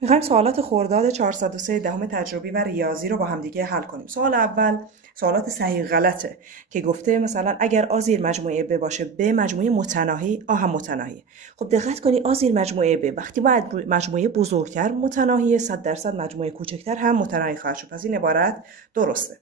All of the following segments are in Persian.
میخوایم سوالات خرداد 403 دهم تجربی و ریاضی رو با همدیگه حل کنیم. سوال اول سوالات صحیح غلطه که گفته مثلا اگر آ زیر مجموعه ب باشه ب مجموعه متناهی آ هم متناهیه. خب دقت کنی آ زیر مجموعه ب وقتی با مجموعه بزرگتر متناهیه 100% مجموعه کوچکتر هم متناهی خواهد شد. پس این عبارت درسته.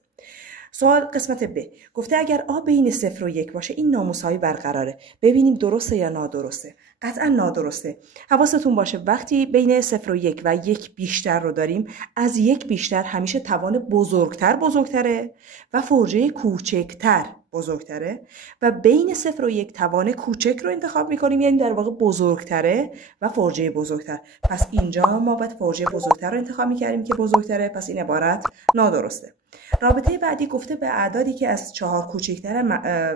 سوال قسمت ب گفته اگر آ بین 0 و 1 باشه این نامساوی برقراره. ببینیم درسته یا نادرسته. قطعا نادرسته. حواستون باشه وقتی بین 0 و 1 و 1 بیشتر رو داریم از 1 بیشتر همیشه توان بزرگتره و فرجه کوچکتر بزرگتره و بین 0 و 1 توان کوچک رو انتخاب میکنیم، یعنی در واقع بزرگتره و فرجه بزرگتر. پس اینجا ما باید فرجه بزرگتر رو انتخاب میکردیم که بزرگتره. پس این عبارت نادرسته. رابطه بعدی گفته به اعدادی که از 4 کوچکتره،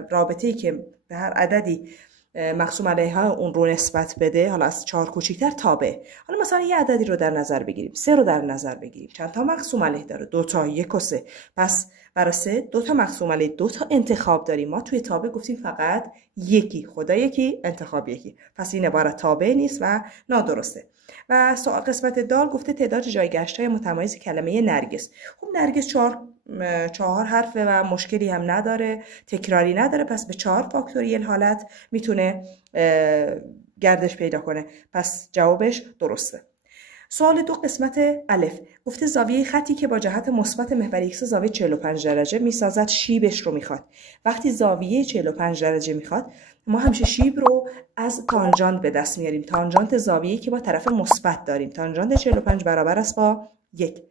رابطه‌ای که به هر عددی مقسوم علیها اون رو نسبت بده، حالا از 4 کوچکتر تابع. حالا مثلا یه عددی رو در نظر بگیریم، 3 رو در نظر بگیریم. چند تا مقسوم علیه داره؟ 2 تا، 1 و 3. پس برای 3 2 تا مقسوم علیه 2 تا انتخاب داریم. ما توی تابع گفتیم فقط یکی، خدا یکی، انتخاب یکی. پس این عبارت تابع نیست و نادرسته. و قسمت دال گفته تعداد جایگشت‌های متمایز کلمه نرگس. خب نرگس 4 حرفه و مشکلی هم نداره، تکراری نداره. پس به 4 فاکتوریل حالت میتونه گردش پیدا کنه. پس جوابش درسته. سوال 2 قسمت الف گفته زاویه خطی که با جهت مثبت محور ایکس زاویه 45 درجه میسازد شیبش رو میخواد. وقتی زاویه 45 درجه میخواد ما همیشه شیب رو از تانژانت به دست میاریم. تانژانت زاویه‌ای که با طرف مثبت داریم. تانژانت 45 برابر است با 1.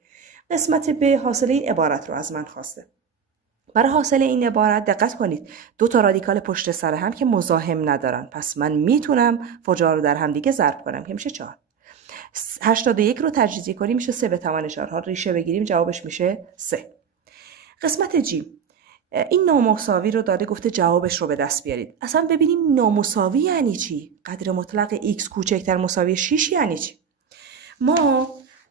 قسمت ب حاصل این عبارت رو از من خواسته. برای حاصل این عبارت دقت کنید 2 تا رادیکال پشت سر هم که مزاحم ندارن. پس من میتونم فوجا رو در هم دیگه ضرب کنم که میشه 4. 81 رو تجزیه کنیم میشه 3 به توان 4. ها ریشه بگیریم جوابش میشه 3. قسمت جی این نامساوی رو داده گفته جوابش رو به دست بیارید. اصلا ببینیم نامساوی یعنی چی؟ قدر مطلق x کوچکتر مساوی 6 یعنی چی؟ ما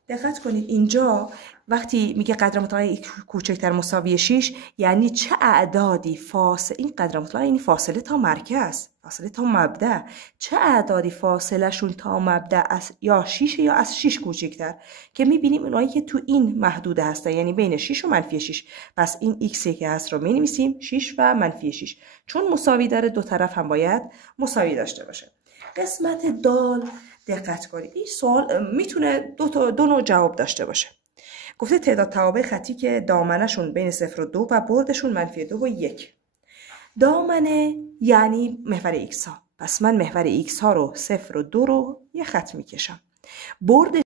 دقت کنید اینجا وقتی میگه قدر مطلق کوچکتر مساوی 6 یعنی چه اعدادی فاصله، این قدر مطلق یعنی فاصله تا مرکز، فاصله تا مبدأ، چه اعدادی فاصله شون تا مبدأ از یا 6 یا از 6 کوچکتر که میبینیم اونایی که تو این محدوده هستن، یعنی بین 6 و منفی 6. پس این x که هست رو مینویسیم 6 و منفی 6. چون مساوی داره دو طرف هم باید مساوی داشته باشه. قسمت دال دقت کنید این سوال میتونه دو نوع جواب داشته باشه. گفته تعداد توابع خطی که دامنه‌شون بین 0 و 2 و بردشون منفی 2 و 1. دامنه یعنی محور ایکس ها. پس من محور ایکس ها رو 0 و 2 رو یه خط میکشم. برد